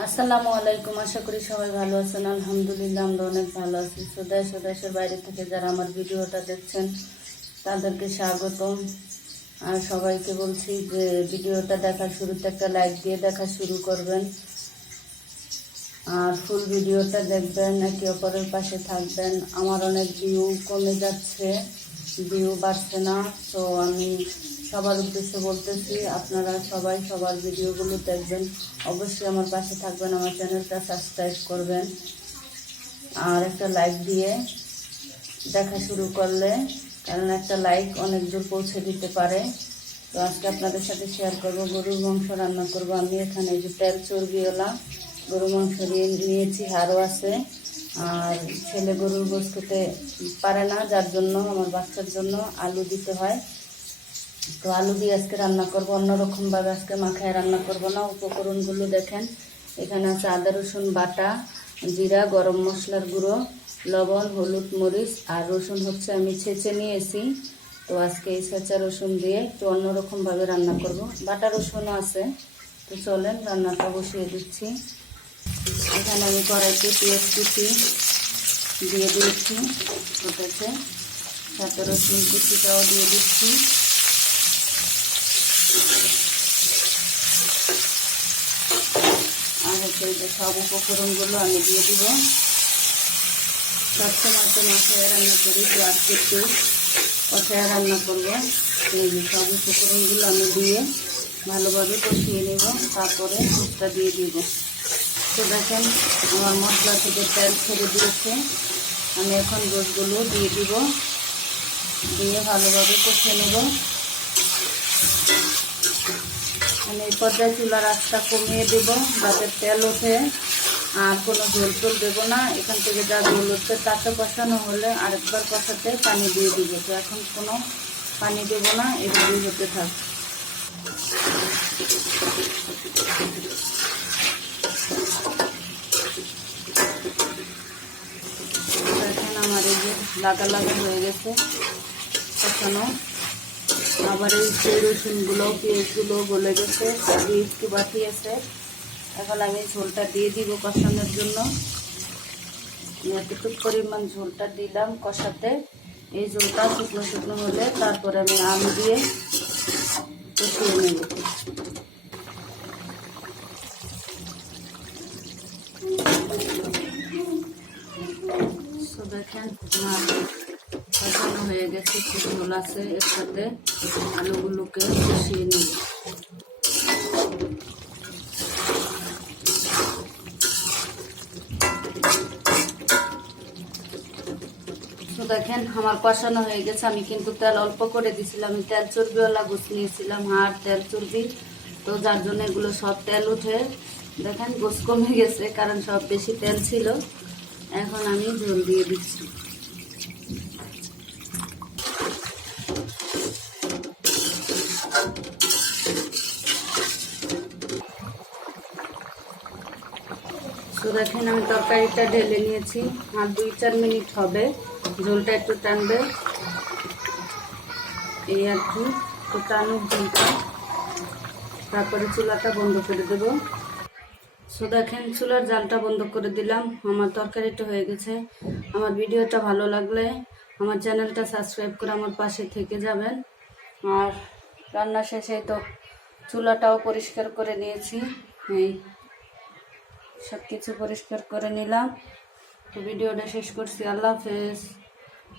আসসালামু আলাইকুম। আশা করি সবাই ভালো আছেন। আলহামদুলিল্লাহ আমরা অনেক ভালো আছি। দেশের বাইরে থেকে যারা আমার ভিডিওটা দেখছেন তাদেরকে স্বাগতম। আর সবাইকে বলছি যে ভিডিওটা দেখার শুরুতে একটা লাইক দিয়ে দেখা শুরু করবেন, আর ফুল ভিডিওটা দেখবেন, একে অপরের পাশে থাকবেন। আমার অনেক ভিউ কমে যাচ্ছে, ভিউ বাড়ছে না। তো আমি সবার উদ্দেশ্যে বলতেছি, আপনারা সবাই সবার ভিডিওগুলো দেখবেন, অবশ্যই আমার পাশে থাকবেন, আমার চ্যানেলটা সাবস্ক্রাইব করবেন, আর একটা লাইক দিয়ে দেখা শুরু করলে, কারণ একটা লাইক অনেক দূর পৌঁছে দিতে পারে। তো আজকে আপনাদের সাথে শেয়ার করব গরুর মাংস রান্না করব। আমি এখানে যে তেল চর্বিওয়ালা গরুর মাংস নিয়েছি, হাড়ও আছে। আর ছেলে গরুর গোশত খেতে পারে না, যার জন্য আমার বাচ্চার জন্য আলু দিতে হয়। তো আলু দিয়ে আজকে রান্না করব, অন্যরকমভাবে আজকে মাখায় রান্না করব না। উপকরণগুলো দেখেন, এখানে আছে আদা রসুন বাটা, জিরা, গরম মশলার গুঁড়ো, লবণ, হলুদ, মরিচ, আর রসুন হচ্ছে আমি ছেঁচে নিয়েছি। তো আজকে এই ছেঁচা রসুন দিয়ে একটু অন্যরকমভাবে রান্না করব। বাটা রসুনও আছে। তো চলেন রান্নাটা বসিয়ে দিচ্ছি। এখানে আমি কড়াইতে পেঁয়াজ কুচি দিয়ে দিয়েছি, ওটাতে সাথে রসুন কুচিটাও দিয়ে দিচ্ছি। আর হচ্ছে যে সব উপকরণগুলো আমি দিয়ে দিব। সবসময় তো মাথায় রান্না করি, তো আজকে একটু কষায় রান্না করবো। এই যে সব উপকরণগুলো আমি দিয়ে ভালোভাবে কষিয়ে নেব, তারপরে দুধটা দিয়ে দিব। তো দেখেন আমার মশলা থেকে তেল ছেড়ে দিয়েছে। আমি এখন গোশগুলো দিয়ে দিব, দিয়ে ভালোভাবে কষিয়ে নেব। আমি এই পর্যায়ে চুলার আঁচটা কমিয়ে দেব, যাতে তেল ওঠে, আর কোনো ঝোল টোল দেবো না। এখান থেকে যা ঝোল উঠছে তাতে কষানো হলে আরেকবার কষাতে পানি দিয়ে দিব। তো এখন কোনো পানি দেবো না, এভাবেই হতে থাক। দেখেন আমার এই যে লাগা লাগা হয়ে গেছে কষানো। আবার এই সেই রসুনগুলো পেঁয়াজগুলো গলে গেছে, দিয়ে একটু বাকি আছে। এখন আমি ঝোলটা দিয়ে দিব কষানোর জন্য। আমি এতটুকু পরিমাণ ঝোলটা দিলাম কষাতে। এই ঝোলটা শুকনো শুকনো হলে তারপরে আমি আম দিয়ে কষিয়ে নেব। তো দেখেন কষানো হয়ে গেছে, একটু ঝোল আছে, এর সাথে আলুগুলোকে কষিয়ে নেব। তো দেখেন আমার কষানো হয়ে গেছে। আমি কিন্তু তেল অল্প করে দিছিলাম, আমি তেল চর্বিওয়ালা গোশ নিয়েছিলাম, হাড় তেল চর্বি। তো যার জন্য এগুলো সব তেল উঠে দেখেন গোশ কমে গেছে, কারণ সব বেশি তেল ছিল। এখন আমি ঝোল দিয়ে দিচ্ছি। তো দেখেন আমি তরকারিটা ঢেলে নিয়েছি, আর 2-4 মিনিট হবে, ঝোলটা একটু টানবে, এই আর কি। তো টানুক ঝোলটা, তারপরে চুলাটা বন্ধ করে দেব। সো দেখেন চুলার জালটা বন্ধ করে দিলাম, আমার তরকারিটা হয়ে গেছে। আমার ভিডিওটা ভালো লাগলে আমার চ্যানেলটা সাবস্ক্রাইব করে আমার পাশে থেকে যাবেন। আর রান্না শেষে তো চুলাটাও পরিষ্কার করে নিয়েছি, এই সব কিছু পরিষ্কার করে নিলাম। তো ভিডিওটা শেষ করছি। আল্লাহ হাফেজ।